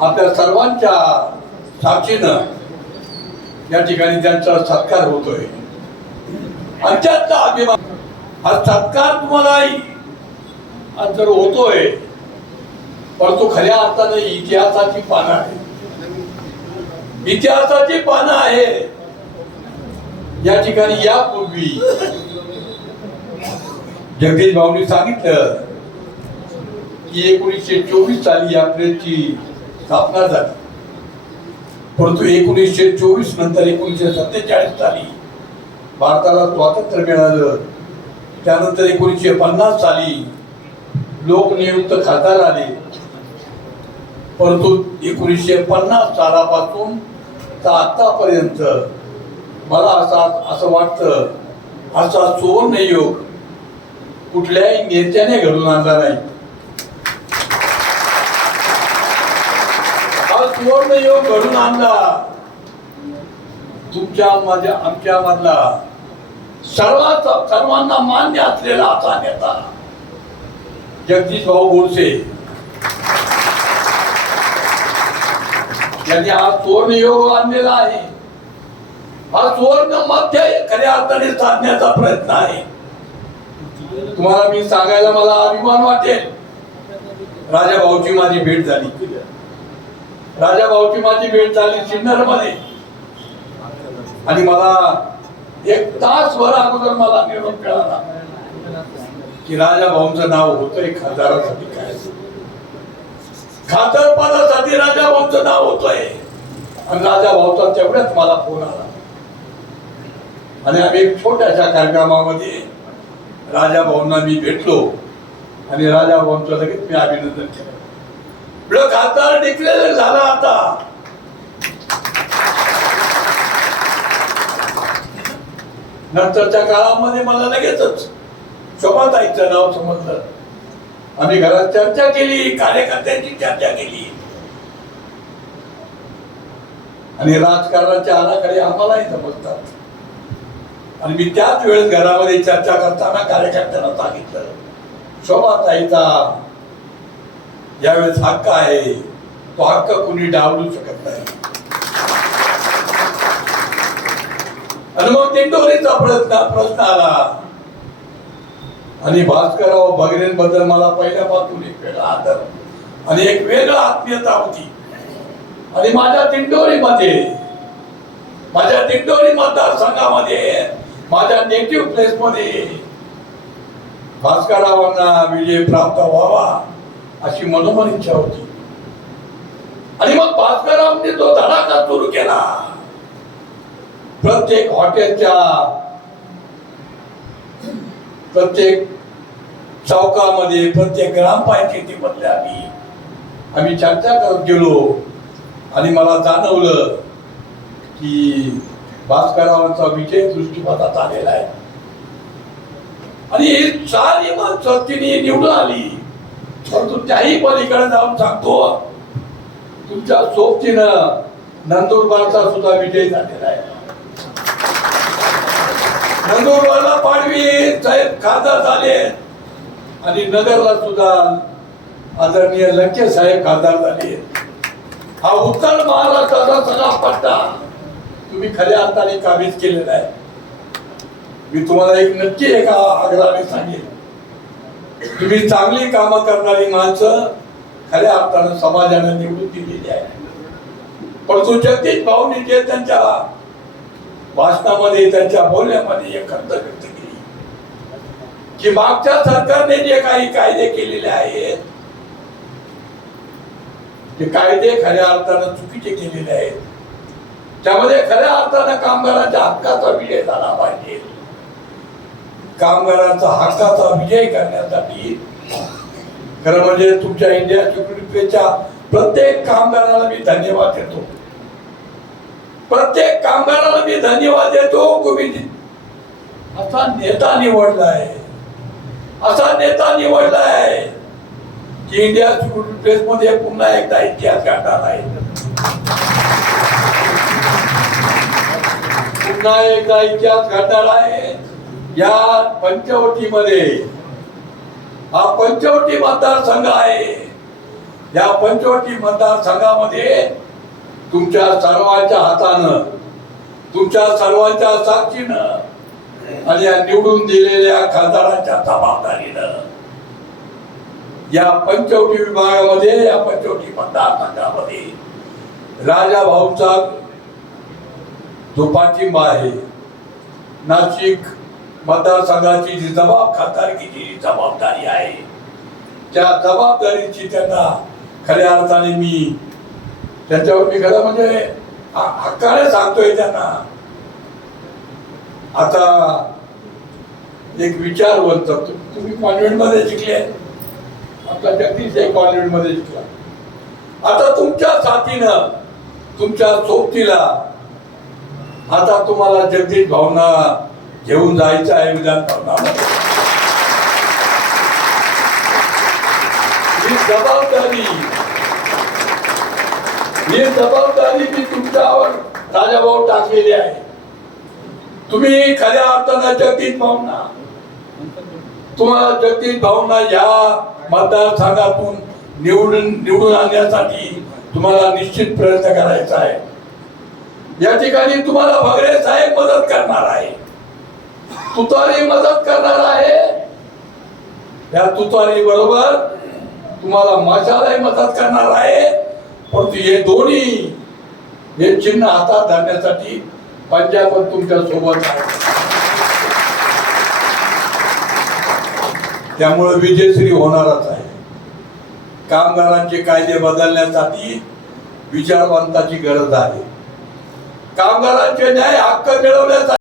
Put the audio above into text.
आपल्या सर्वांच्या साक्षीनं या ठिकाणी त्यांचा सत्कार होतोय. अत्यंत अभिमान. हा सत्कार तुम्हालाही जर होतोय परंतु खऱ्या अर्थाने इतिहासाची पानं आहे इतिहासाची पानं आहे. या ठिकाणी यापूर्वी जगदीश भाऊनी सांगितलं की एकोणीसशे चोवीस साली या प्रेसची स्थापना झाली परंतु एकोणीसशे चोवीस नंतर एकोणीसशे सत्तेचाळीस साली भारताला स्वातंत्र्य मिळालं. त्यानंतर एकोणीसशे पन्नास साली लोकनियुक्त खासदार आले. परंतु एकोणीसशे पन्नास सालापासून तर आतापर्यंत मला असा असं वाटतं असा सुवर्ण योग कुठल्याही नेत्याने घडून आणला नाही हा सुवर्ण घडून आणला. तुमच्या माझ्या आमच्या मधला सर्वात सर्वांना मान्य असलेला असा नेता जगदीश भाऊ गोडसे त्यांनी हा सुवर्ण योग आणलेला आहे. हा सुवर्ण मध्य खऱ्या अर्थाने साधण्याचा प्रयत्न आहे. तुम्हाला मी सांगायला मला अभिमान वाटेल. राजा भाऊची माझी भेट झाली. राजा भाऊची माझी भेट झाली सिन्नरमध्ये आणि मला एक तासभर अगोदर मला निरोप मिळाला. की राजा भाऊंचं नाव होतंय खासदारासाठी काय? खासदार पदासाठी राजा भाऊंचं नाव होतंय. आणि राजा भाऊचा तेवढ्याच मला फोन आला. आणि आम्ही एक छोट्याशा कार्यक्रमामध्ये राजा भाऊंना मी भेटलो. आणि राजा भाऊंचं लगेच मी अभिनंदन केलं. आपलं खासदार डिक्लेअर झाला आता. नंतरच्या काळामध्ये मला लगेचच शोभाताईचं नाव समजलं. आम्ही घरात चर्चा केली कार्यकर्त्यांची चर्चा केली. आणि राजकारणाच्या आराखडे आम्हालाही समजतात. आणि मी त्याच वेळेस घरामध्ये चर्चा करताना कार्यकर्त्यांना सांगितलं शोभाताईचा यावेळेस हक्क आहे. तो हक्क कुणी डावलू शकत नाही. आणि मग दिंडोरीचा प्रश्न प्रश्न आला. आणि भास्करराव बगरेंबद्दल मला पहिल्यापासून एक वेगळा आदर आणि एक वेगळा आत्मीयता होती. आणि माझ्या दिंडोरीमध्ये माझ्या दिंडोरी मतदारसंघामध्ये माझ्या नेटिव्ह प्लेसमध्ये भास्कररावांना विजय प्राप्त व्हावा. अशी मनोमन इच्छा होती. आणि मग भास्कररावांनी तो धडाका सुरू केला. प्रत्येक हॉटेलच्या प्रत्येक चौकामध्ये प्रत्येक ग्रामपंचायतीमधल्या आम्ही आम्ही चर्चा करत गेलो. आणि मला जाणवलं की भास्करावांचा विजय दृष्टीपथात आलेला आहे. आणि ही सारी माणसं तिने निवडून आली. परंतु त्याही पलीकडे जाऊन सांगतो. तुमच्या सोबतीनं नंदुरबारचा सुद्धा विजय झालेला आहे. नंदुरबारला पाडवी साहेब खासदार झाले. आणि नगरला सुद्धा आदरणीय लंके साहेब खासदार झाले. हा उत्तर महाराष्ट्राचा सगळा पट्टा तुम्ही खऱ्या अर्थाने काबीज केलेला आहे. मी तुम्हाला एक नक्की एका आग्रहाने सांगेन. तुम्ही चांगली कामं करणारी माणसं खऱ्या अर्थानं समाजाने निवडून दिलेली आहे. परंतु जगदीश भाऊनी जे त्यांच्या भाषणामध्ये त्यांच्या बोलण्यामध्ये एक खंत व्यक्त केली. की मागच्या सरकारने जे काही कायदे केलेले आहेत ते कायदे खऱ्या अर्थानं चुकीचे केलेले आहेत. त्यामध्ये खऱ्या अर्थानं कामगारांच्या हक्काचा विजय झाला पाहिजे. कामगारांचा हक्काचा विजय करण्यासाठी. खरं म्हणजे तुमच्या इंडिया सिक्युरिटीच्या प्रत्येक कामगाराला मी धन्यवाद देतो. प्रत्येक कामगाराला मी धन्यवाद देतो तुम्ही असा नेता निवडलाय. असा नेता निवडलाय की इंडिया सिक्युरिटी प्रेस मध्ये पुन्हा एकदा इतिहास घडणार आहे. पुन्हा एकदा इतिहास घडणार आहे. या पंचवटीमध्ये हा पंचवटी मतदारसंघ आहे या पंचवटी मतदारसंघामध्ये तुमच्या सर्वांच्या हातानं तुमच्या सर्वांच्या साक्षीनं आणि या निवडून दिलेल्या खासदारांच्या जबाबदारीनं या पंचवटी विभागामध्ये या पंचवटी मतदारसंघामध्ये राजा भाऊचा जो पाठिंबा आहे. नाशिक मतदारसंघाची जी जबाब खासदारकीची जी जबाबदारी आहे त्या जबाबदारीची त्यांना खऱ्या अर्थाने मी त्याच्यावर मी खरं म्हणजे हक्काने सांगतोय त्यांना. आता एक विचार बोलतो. तुम्ही कॉन्व्हेंटमध्ये शिकले आपला जगदीश एक कॉन्व्हेंटमध्ये शिकला. आता तुमच्या साथीनं तुमच्या सोबतीला आता तुम्हाला जगदीश भावना घेऊन जायचं आहे विधान ही जबाबदारी ही जबाबदारी मी तुमच्यावर राजाभाऊ टाकलेली आहे. तुम्ही खऱ्या अर्थानं जगदीश भावना तुम्हाला जगदीश भावना या मतदारसंघातून निवडून निवडून आणण्यासाठी तुम्हाला निश्चित प्रयत्न करायचा आहे. या ठिकाणी तुम्हाला भगरे साहेब मदत करणार आहे. तुतारी मदत करणार आहे. या तुतारी बरोबर तुम्हाला माशालाही मदत करणार आहे. परंतु हे दोन्ही हे चिन्ह हातात धरण्यासाठी पंजाब तुमच्यासोबत आहे. त्यामुळे विजयश्री होणारच आहे. कामगारांचे कायदे बदलण्यासाठी विचारवंताची गरज आहे. कामगारांचे न्याय हक्क मिळवण्यासाठी